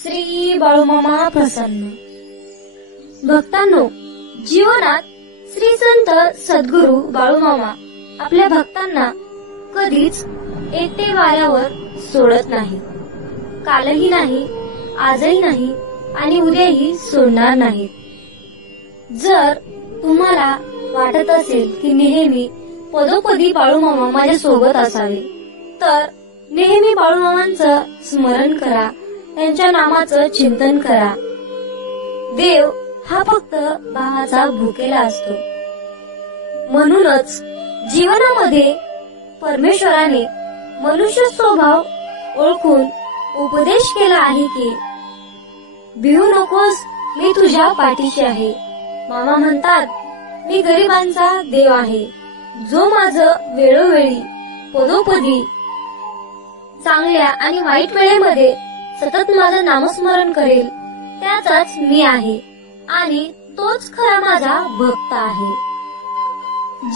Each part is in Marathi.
श्री बाळूमामा प्रसन्न. भक्तांनो, जीवनात श्री संत सद्गुरू बाळूमामा आपल्या भक्तांना कधीच एकटे वाऱ्यावर सोडत नाही. कालही नाही, आजही नाही आणि उद्याही सोडणार नाही. जर तुम्हाला वाटत असेल की नेहमी पदोपदी बाळूमामा माझ्या सोबत असावे, तर नेहमी बाळूमामांचं स्मरण करा, त्यांच्या नामाचं चिंतन करा. देव हा फक्त भावाचा भुकेला असतो. म्हणूनच जीवनामध्ये परमेश्वराने मनुष्य स्वभाव ओळखून उपदेश केला आहे की भिवू नकोस, मी तुझ्या पाठीशी आहे. मामा म्हणतात, मी गरिबांचा देव आहे. जो माझं वेळोवेळी पदोपदी चांगल्या आणि वाईट वेळेमध्ये सतत माझं नामस्मरण करेल, त्याचाच मी आहे आणि तोच खरा माझा भक्त आहे.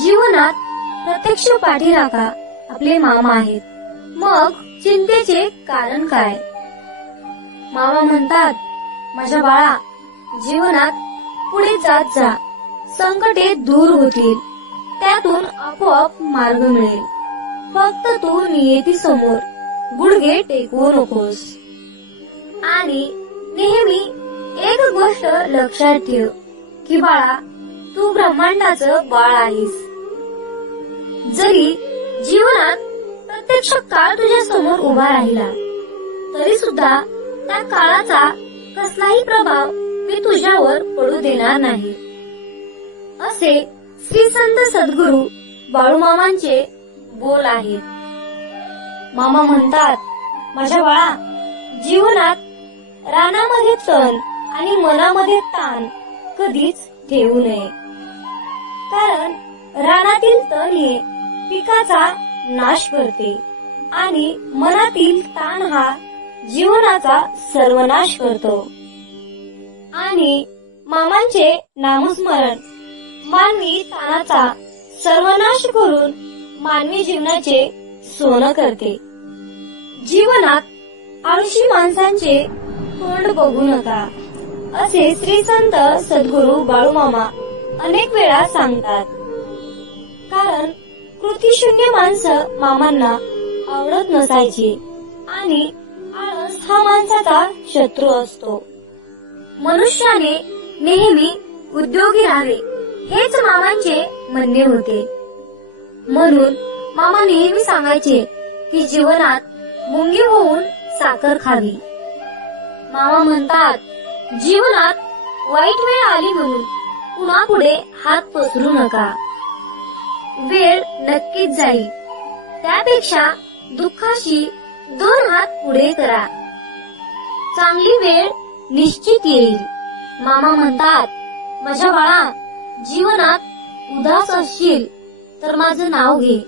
जीवनात प्रत्यक्ष पाठीराखा आपले मामा आहेत. मग चिंतेचे कारण काय? मामा म्हणतात, माझ्या बाळा, जीवनात पुढे जात जा. संकटे दूर होतील, त्यातून आपोआप मार्ग मिळेल. फक्त तू नियतीसमोर गुडघे टेकवू नकोस. आणि नेहमी एक गोष्ट लक्षात ठेव की बाळा, तू ब्रह्मांडाचं बाळ आहेस. जरी जीवनात प्रत्यक्ष काळ तुझ्या समोर उभा राहिला, तरी सुद्धा त्या काळाचा कसलाही प्रभाव मी तुझ्यावर पडू देणार नाही. असे श्री संत सद्गुरू बाळूमामांचे बोल आहेत. मामा म्हणतात, माझ्या बाळा, जीवनात रानामध्ये तण आणि मनामध्ये ताण कधीच ठेवू नये. कारण रानातील तण हे पिकाचा नाश करते आणि मनातील ताण हा जीवनाचा सर्वनाश करतो. आणि मामांचे नामस्मरण मानवी ताणाचा सर्वनाश करून मानवी जीवनाचे सोनं करते. जीवनात आळशी माणसांचे तोंड बघू नका, असे श्री संत सद्गुरू बाळूमामा अनेक वेळा सांगतात. कारण कृतीशून्य माणसं मामांना आवडत नसायची आणि आळस हा माणसाचा शत्रू असतो. मनुष्याने नेहमी उद्योगी राहावे, हेच मामांचे म्हणणे होते. म्हणून मामा नेहमी सांगायचे की जीवनात मुंगी होऊन साखर खावी. मामा म्हणतात, जीवनात वाईट वेळ आली म्हणून पुन्हा पुढे हात पसरू नका. वेळ नक्कीच जाईल, त्यापेक्षा दुःखाशी 2 हात पुढे करा. चांगली वेळ निश्चित येईल. मामा म्हणतात, माझ्या बाळा, जीवनात उदास असशील तर माझं नाव घे.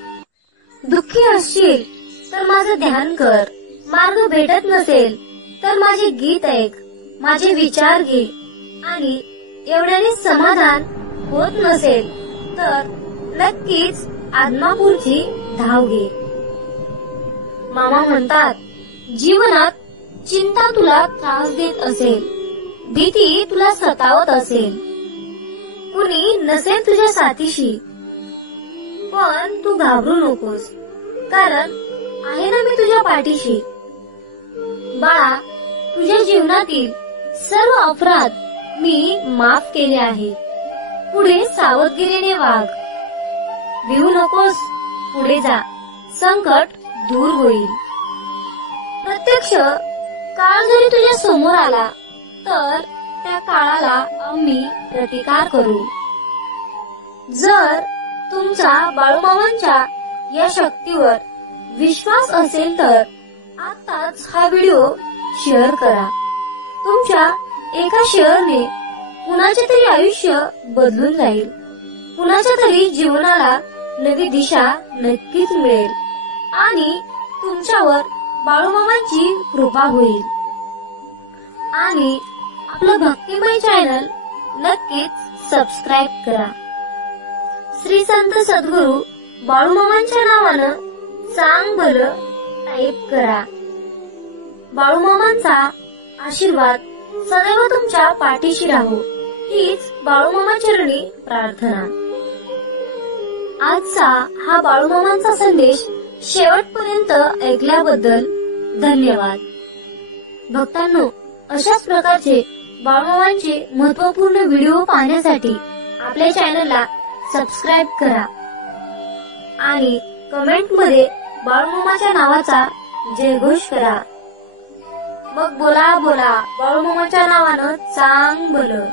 दुःखी असशील तर माझं ध्यान कर. मार्ग भेटत नसेल तर माझे गीत ऐक, माझे विचार घे. आणि एवढ्याने समाधान होत नसेल तर नक्कीच आदमापूरची धाव घे. मामा म्हणतात, जीवनात चिंता तुला त्रास देत असेल, भीती तुला सतावत असेल, कुणी नसेल तुझ्या साथीशी, पण तू घाबरू नकोस, कारण आहे ना मी तुझ्या पाठीशी. बाळा, तुझ्या जीवनातील सर्व अपराध मी माफ केले आहेत. पुढे सावधगिरीने वाग. भिवू नकोस, पुढे जा. संकट दूर होईल. प्रत्यक्ष काळ जरी तुझ्या समोर आला तर त्या काळाला आम्ही प्रतिकार करू. जर तुमचा बाळूमामांच्या या शक्तीवर विश्वास असेल तर आताच हा व्हिडिओ शेअर करा. तुमच्या एका शेअरने कुणाचे तरी आयुष्य बदलून जाईल. कुणाच्या तरी जीवनाला नवी दिशा नक्कीच मिळेल आणि तुमच्यावर बाळूमामांची कृपा होईल. आणि आपलं भक्तिमय चॅनल नक्कीच सबस्क्राईब करा. श्री संत सद्गुरू बाळूमामांच्या नावानं चांग भलं टाईप करा. बाळूमामांचा आशीर्वाद सदैव तुमच्या पाठीशी राहू हीच बाळूमामा चरणी प्रार्थना। आजचा हा बाळूमामांचा संदेश शेवटपर्यंत ऐकल्याबद्दल धन्यवाद। भक्तांनो, अशाच प्रकारचे बाळूमामांचे महत्त्वपूर्ण व्हिडिओ पाहण्यासाठी आपल्या चॅनलला सबस्क्राईब करा आणि कमेंट मध्ये बाळूमामाच्या नावाचा जयघोष करा। मग बोला बोला बाळूमामाच्या नावानं चांग भलं।